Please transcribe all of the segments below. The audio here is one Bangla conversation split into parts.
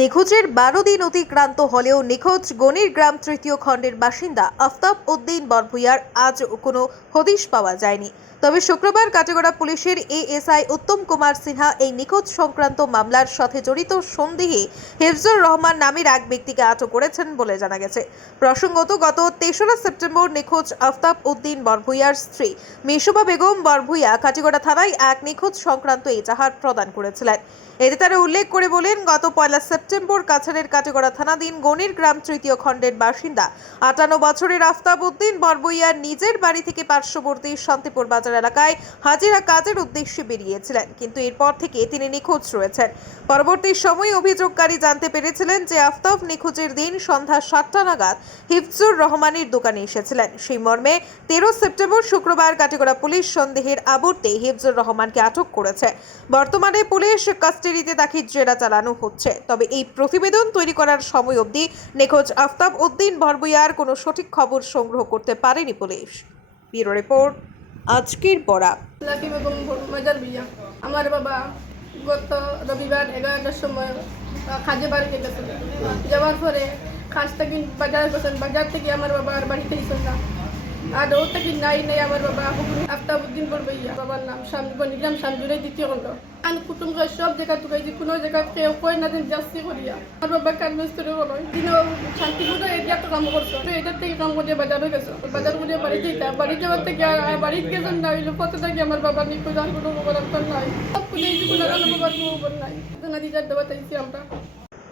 নিখোঁজের ১২ দিন অতিক্রান্ত হলেও নিখোঁজ গণির গ্রাম তৃতীয় খণ্ডের বাসিন্দা আফতাব উদ্দিন বরভূয়ার আজ কোনো হদিশ পাওয়া যায়নি। তবে শুক্রবার কাটিগড়া পুলিশের এএসআই উত্তম কুমার সিনহা এই নিখোঁজ সংক্রান্ত মামলার সাথে জড়িত সন্দেহে হিফজুর রহমান নামের এক ব্যক্তিকে আটক করেছেন বলে জানা গেছে। প্রসঙ্গত, গত ৩রা সেপ্টেম্বর নিখোঁজ আফতাব উদ্দিন বরভূয়ার স্ত্রী মিশুবা বেগম বরভূয়া কাটিগড়া থানায় এক নিখোঁজ সংক্রান্ত এজাহার প্রদান করেছিলেন। এতে তারা উল্লেখ করে বলেন, গত ১ সেপ্টেম্বর কাছাড়ের কাটিগড়া থানাধীন গণির গ্রাম তৃতীয় খণ্ডের বাসিন্দা ৫৮ বছরের আফতাব উদ্দিন বরভূয়া নিজের বাড়ি থেকে পার্শ্ববর্তী শান্তিপুর বাজার এলাকায় হাজিরা কাজের উদ্দেশ্যে বেরিয়েছিলেন, কিন্তু এরপর থেকে তিনি নিখোঁজ রয়েছেন। পরবর্তী সময়ে অভিযোগকারী জানতে পেরেছিলেন যে আফতাব নিখোঁজের দিন সন্ধ্যা ৭টা নাগাদ হিফজুর রহমানের দোকানে এসেছিলেন। সেই মর্মে ১৩ সেপ্টেম্বর শুক্রবার কাটিগড়া পুলিশ সন্দেহের আবর্তে হিফজুর রহমানকে আটক করেছে। বর্তমানে পুলিশ কাস্টাডিতে তাকে জেরা চালানো হচ্ছে। তবে এই প্রতিবেদন তৈরি করার সময় অবধি নিখোঁজ আফতাব উদ্দিন বরভূয়ার কোনো সঠিক খবর সংগ্রহ করতে পারেনি পুলিশ। ব্যুরো রিপোর্ট, আজকের পড়া। আমার বাবা গত রবিবার 11টার সময় কাজে বাড়িতে গেছেন। যাওয়ার পরে কাজ থেকে বাজার গেছেন। বাজার থেকে আমার বাবা আর বাড়িতে গেছেন না। আর ও থেকে নাই আমার বাবা আফতাব উদ্দিন বরভূয়া বাবার নাম গণিগ্রাম শামজুরাই দ্বিতীয় খণ্ড। আমি কুটুম্ব সব জায়গা টুকাইছি, কোনো জায়গা কেউ কয় না দিন যাচ্ছি করিয়া। আমার বাবা কান্নস্তরে বলো দিনও শান্তিপুরে এটা তো কাম করছো, তো এটার থেকে কাম করে বাজারও গেছো। বাজার করে বাড়ি যেটা বাড়ি যাওয়ার থেকে বাড়িতে গেছেন না হইলো কত থেকে আমার বাবার নিখোঁজ আর কোনো খবর নাই। সব খুঁজেছি, কোনো বাবার কোনো খবর নাই। দিদার দেওয়া চাইছি আমরা।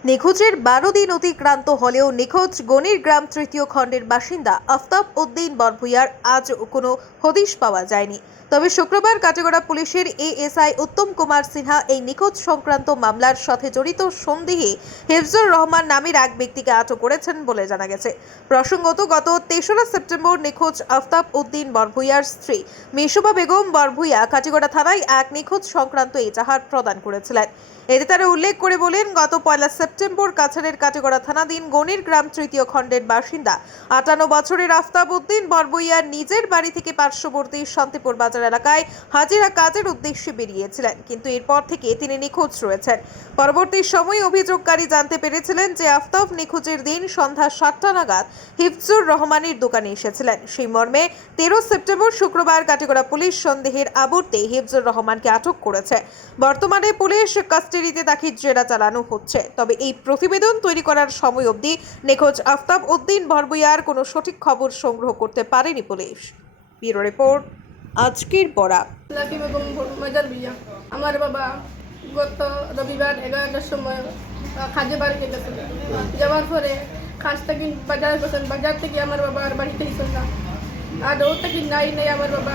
নিখোঁজের ১২ দিন অতিক্রান্ত হলেও নিখোঁজ গণির গ্রাম তৃতীয় খণ্ডের বাসিন্দা আফতাব উদ্দিন বরভূয়ার আজ কোনো হদিশ পাওয়া যায়নি। তবে শুক্রবার কাটিগড়া পুলিশের এএসআই উত্তম কুমার সিনহা এই নিখোঁজ সংক্রান্ত মামলার সাথে জড়িত সন্দেহে হিফজুর রহমান নামের এক ব্যক্তিকে আটক করেছেন বলে জানা গেছে। প্রসঙ্গত, গত ৩রা সেপ্টেম্বর নিখোঁজ আফতাব উদ্দিন বরভূয়ার স্ত্রী মিশুবা বেগম বরভূয়া কাটিগড়া থানায় এক নিখোঁজ সংক্রান্ত এজাহার প্রদান করেছিলেন। এতে তারা উল্লেখ করে বলেন, গত ১ সেপ্টেম্বর কাছাড়ের কাটিগড়া থানাধীন গণির গ্রাম তৃতীয় খণ্ডের বাসিন্দা ৫৮ বছরের আফতাব উদ্দিন বরভূয়া নিজের বাড়ি থেকে পার্শ্ববর্তী শান্তিপুর বাজার এলাকায় হাজিরা কাজের উদ্দেশ্যে বেরিয়েছিলেন, কিন্তু এরপর থেকে তিনি নিখোঁজ রয়েছেন। পরবর্তী সময়ে অভিযোগকারী জানতে পেরেছিলেন যে আফতাব নিখোঁজের দিন সন্ধ্যা ৭টা নাগাদ হিফজুর রহমানের দোকানে এসেছিলেন। সেই মর্মে ১৩ সেপ্টেম্বর শুক্রবার কাটিগড়া পুলিশ সন্দেহের আবর্তে হিফজুর রহমানকে আটক করেছে। বর্তমানে পুলিশ কাস্টাডিতে তাকে জেরা চালানো হচ্ছে। তবে এই প্রতিবেদন তৈরি করার সময় অবধি নিখোঁজ আফতাব উদ্দিন বরভূয়ার কোনো সঠিক খবর সংগ্রহ করতে পারেনি পুলিশ। ব্যুরো রিপোর্ট, আজকের পড়া। আমার বাবা গত রবিবার 11টার সময় কাজে বাড়িতে গেছেন। যাওয়ার পরে কাজ থেকে বাজার গেছেন। বাজার থেকে আমার বাবা আর বাড়িতে গেছেন না। আর ও থেকে নাই আমার বাবা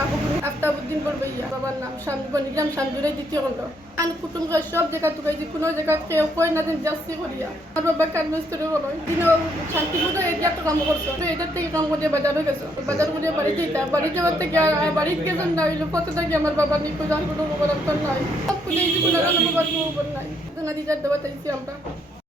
আফতাব উদ্দিন বরভূয়া বাবার নাম গণিগ্রাম শামজুরাই দ্বিতীয় খণ্ড। আমি কুটুম্ব সব জায়গা টুকাইছি, কোনো জায়গা কেউ কয় না দিন যাচ্ছি করিয়া। আমার বাবা কান্নস্তরে বলো দিনও শান্তিপুরে এটা তো কাম করছো, তো এটার থেকে কাম করে বাজারও গেছো। বাজার করে বাড়ি যেটা বাড়ি যাওয়ার থেকে বাড়িতে গেছেন না হইলো কত থেকে আমার বাবার নিখোঁজ আর কোনো খবর নাই। সব খুঁজেছি, কোনো বাবার কোনো খবর নাই। দিদার দেওয়া চাইছি আমরা।